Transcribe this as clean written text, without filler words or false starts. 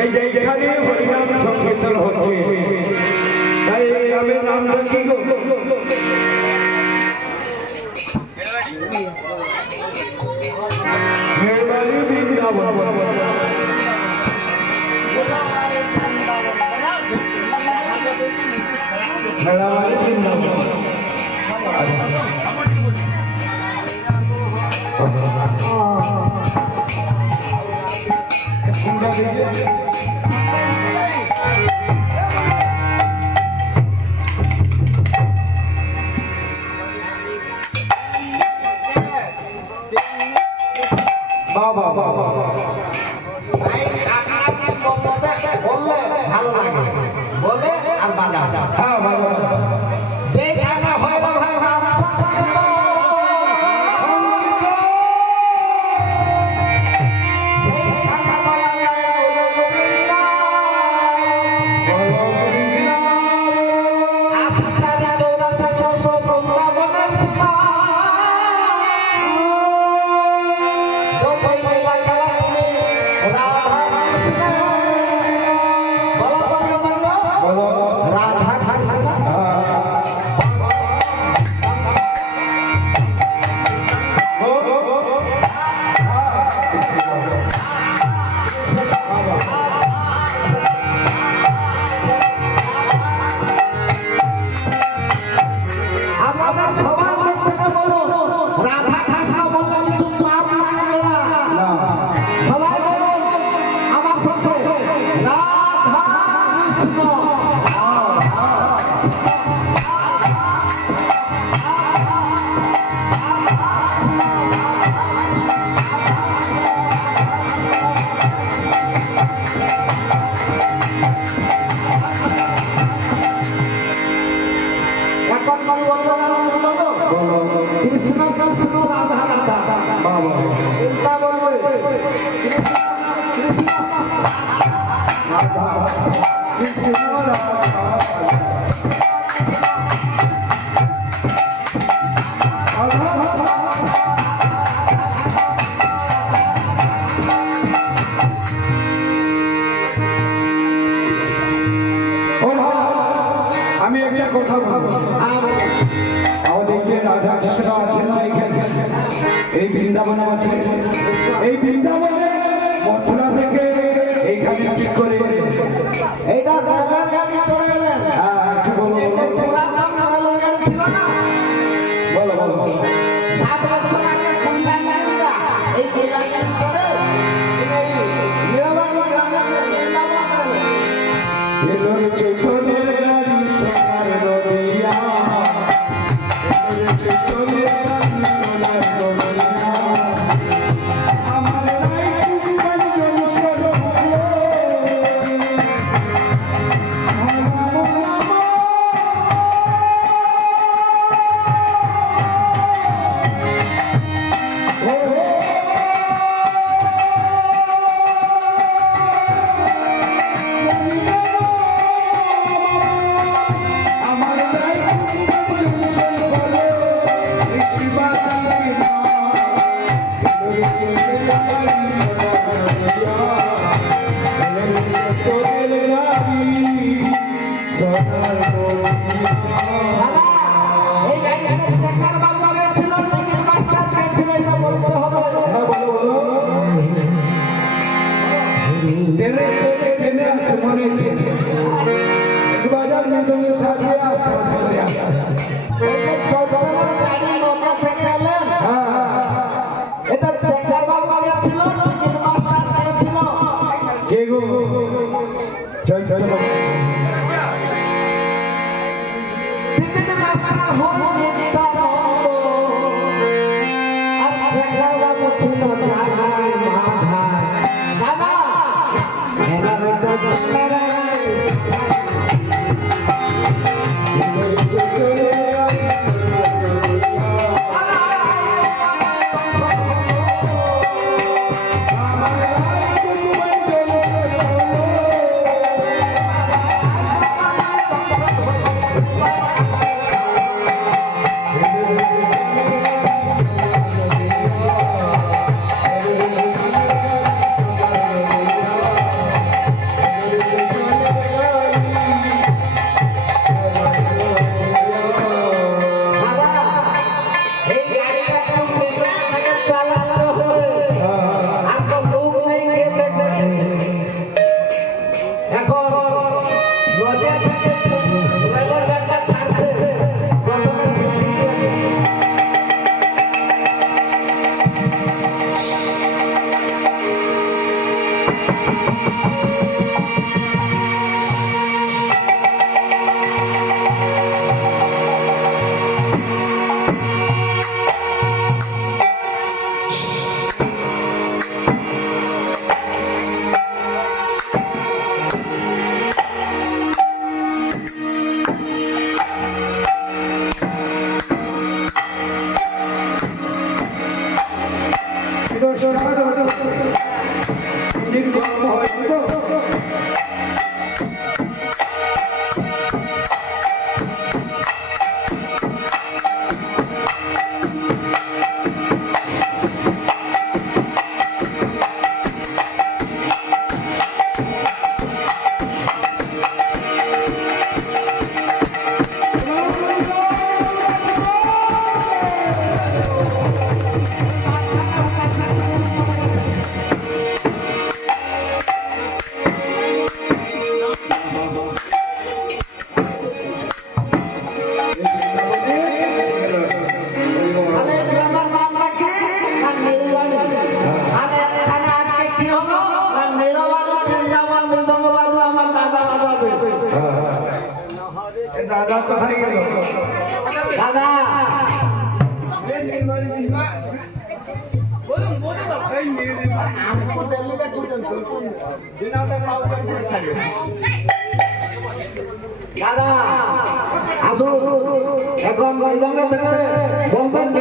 এই যে এখানে হরিনাম সংকীর্তন হচ্ছে তাই আমি নামটা কি গো মেবাড়ি বৃন্দাবন মেবাড়ি বৃন্দাবন বাবা বাবা বললে ভালো লাগে বলে আর বাজা হ্যাঁ ভালো যে গানা হয় না ভাই कृष्ण कृष्ण राधा राधा बाबा उल्टा बोलो कृष्ण राधा कृष्ण राधा আমি একটা কথা বলবো রাধা কৃষ্ণ আছেন এই বৃন্দাবনে আছে এই বৃন্দাবনে মথুরা থেকে এইখানে ঠিক করে এইটা গাড়ি চলে গেলেন হ্যাঁ কি বলবো ছিল না বলো বলো 7 বছর আগে কল্যাণ গাড়িটা এই গাড়ি করে নিরাবাদ গ্রামে বৃন্দাবন এলোর চোখের গাড়ি সোনার নদিয়া बाजार में तो साथ ইঞ্জিন গরম হয়নি তো দাদা কোথায় গেল দাদা দাদা আসুন এখন মৃদঙ্গ থেকে বোম্বে